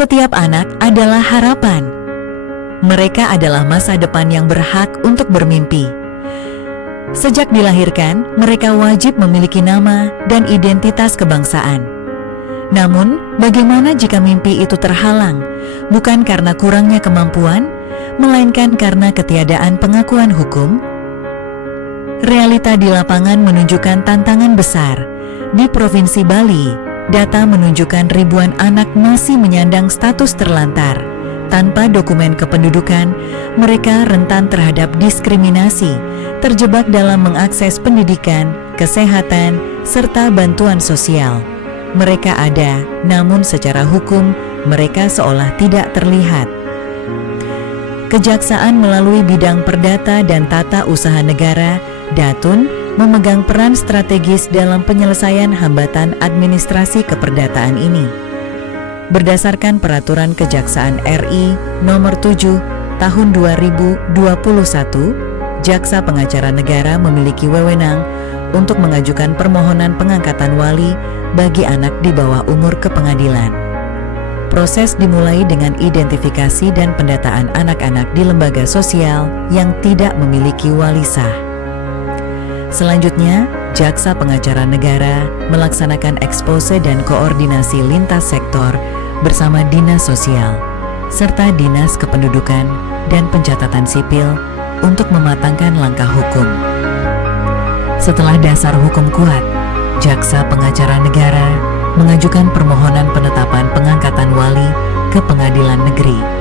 Setiap anak adalah harapan. Mereka adalah masa depan yang berhak untuk bermimpi. Sejak dilahirkan, mereka wajib memiliki nama dan identitas kebangsaan. Namun, bagaimana jika mimpi itu terhalang? Bukan karena kurangnya kemampuan, melainkan karena ketiadaan pengakuan hukum. Realita di lapangan menunjukkan tantangan besar. Di Provinsi Bali, data menunjukkan ribuan anak masih menyandang status terlantar. Tanpa dokumen kependudukan, mereka rentan terhadap diskriminasi, terjebak dalam mengakses pendidikan, kesehatan, serta bantuan sosial. Mereka ada, namun secara hukum, mereka seolah tidak terlihat. Kejaksaan melalui bidang perdata dan tata usaha negara, Datun, memegang peran strategis dalam penyelesaian hambatan administrasi keperdataan ini. Berdasarkan Peraturan Kejaksaan RI Nomor 7 Tahun 2021, Jaksa Pengacara Negara memiliki wewenang untuk mengajukan permohonan pengangkatan wali bagi anak di bawah umur ke pengadilan. Proses dimulai dengan identifikasi dan pendataan anak-anak di lembaga sosial yang tidak memiliki wali sah. Selanjutnya, Jaksa Pengacara Negara melaksanakan ekspose dan koordinasi lintas sektor bersama Dinas Sosial, serta Dinas Kependudukan dan Pencatatan Sipil untuk mematangkan langkah hukum. Setelah dasar hukum kuat, Jaksa Pengacara Negara mengajukan permohonan penetapan pengangkatan wali ke Pengadilan Negeri.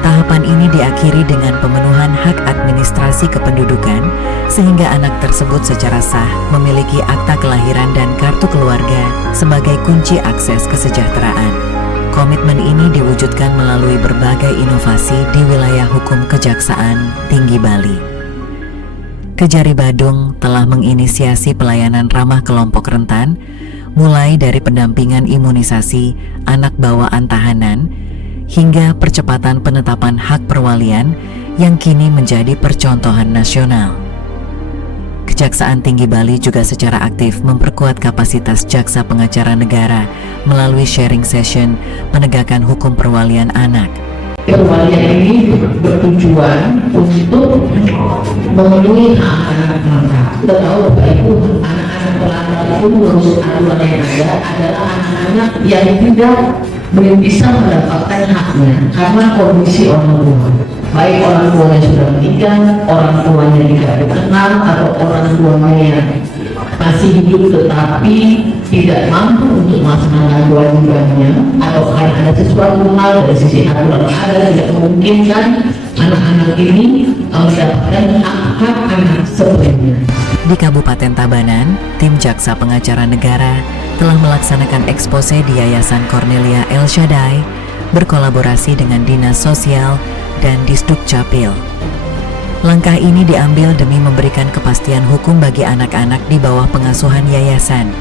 Tahapan ini diakhiri dengan pemenuhan hak administrasi kependudukan, sehingga anak tersebut secara sah memiliki akta kelahiran dan kartu keluarga sebagai kunci akses kesejahteraan. Komitmen ini diwujudkan melalui berbagai inovasi di wilayah hukum Kejaksaan Tinggi Bali. Kejari Badung telah menginisiasi pelayanan ramah kelompok rentan, mulai dari pendampingan imunisasi anak bawaan tahanan, hingga percepatan penetapan hak perwalian yang kini menjadi percontohan nasional. Kejaksaan Tinggi Bali juga secara aktif memperkuat kapasitas Jaksa Pengacara Negara melalui sharing session penegakan hukum perwalian anak. Perwalian ini bertujuan untuk memenuhi hak anak-anak. Kita tahu Bapak Ibu, anak-anak terlantar itu menurut aturan yang ada adalah anak-anak yang tidak belum bisa mendapatkan haknya karena kondisi orang tua, baik orang tuanya sudah meninggal, orang tuanya tidak dikenal, atau orang tuanya masih hidup tetapi tidak mampu untuk melaksanakan kewajibannya, atau karena ada sesuatu hal dari sisi aturan ada tidak memungkinkan anak-anak ini mendapatkan hak-hak anak sebelumnya. Di Kabupaten Tabanan, tim Jaksa Pengacara Negara telah melaksanakan ekspose di Yayasan Cornelia El Shaddai berkolaborasi dengan Dinas Sosial dan Disduk Capil. Langkah ini diambil demi memberikan kepastian hukum bagi anak-anak di bawah pengasuhan yayasan.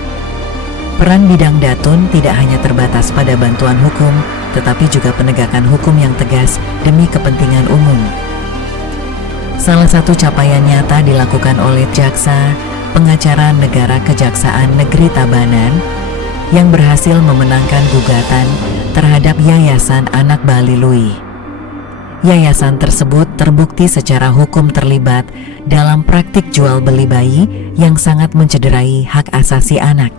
Peran bidang Datun tidak hanya terbatas pada bantuan hukum, tetapi juga penegakan hukum yang tegas demi kepentingan umum. Salah satu capaian nyata dilakukan oleh Jaksa Pengacara Negara Kejaksaan Negeri Tabanan yang berhasil memenangkan gugatan terhadap Yayasan Anak Bali Lui. Yayasan tersebut terbukti secara hukum terlibat dalam praktik jual beli bayi yang sangat mencederai hak asasi anak.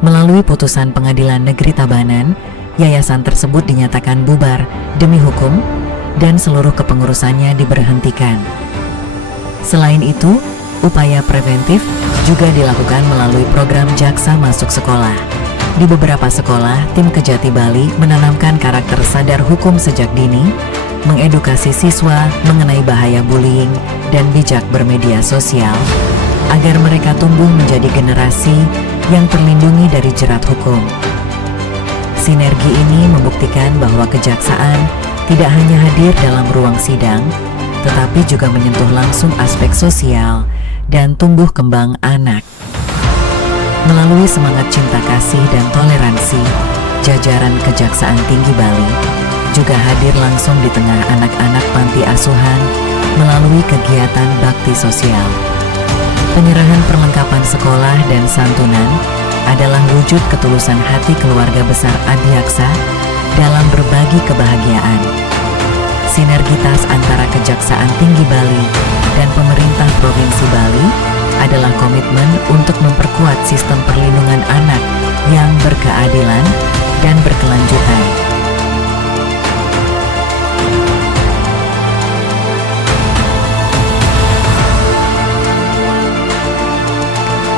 Melalui putusan Pengadilan Negeri Tabanan, yayasan tersebut dinyatakan bubar demi hukum dan seluruh kepengurusannya diberhentikan. Selain itu, upaya preventif juga dilakukan melalui program Jaksa Masuk Sekolah. Di beberapa sekolah, tim Kejati Bali menanamkan karakter sadar hukum sejak dini, mengedukasi siswa mengenai bahaya bullying dan bijak bermedia sosial, agar mereka tumbuh menjadi generasi yang terlindungi dari jerat hukum. Sinergi ini membuktikan bahwa kejaksaan tidak hanya hadir dalam ruang sidang, tetapi juga menyentuh langsung aspek sosial dan tumbuh kembang anak. Melalui semangat cinta kasih dan toleransi, jajaran Kejaksaan Tinggi Bali juga hadir langsung di tengah anak-anak panti asuhan melalui kegiatan bakti sosial. Penyerahan perlengkapan sekolah dan santunan adalah wujud ketulusan hati keluarga besar Adiaksa dalam berbagi kebahagiaan. Sinergitas antara Kejaksaan Tinggi Bali dan pemerintah Provinsi Bali adalah komitmen untuk memperkuat sistem perlindungan anak yang berkeadilan dan berkelanjutan.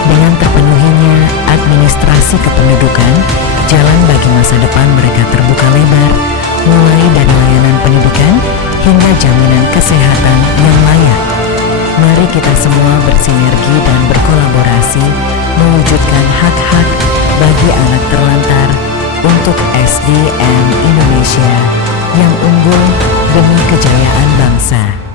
Dengan terpenuhinya administrasi kependudukan, jalan bagi masa depan mereka terbuka lebar, mulai dari layanan pendidikan hingga jaminan kesehatan yang layak. Mari kita semua bersinergi dan berkolaborasi mewujudkan hak-hak bagi anak terlantar untuk SDM Indonesia yang unggul demi kejayaan bangsa.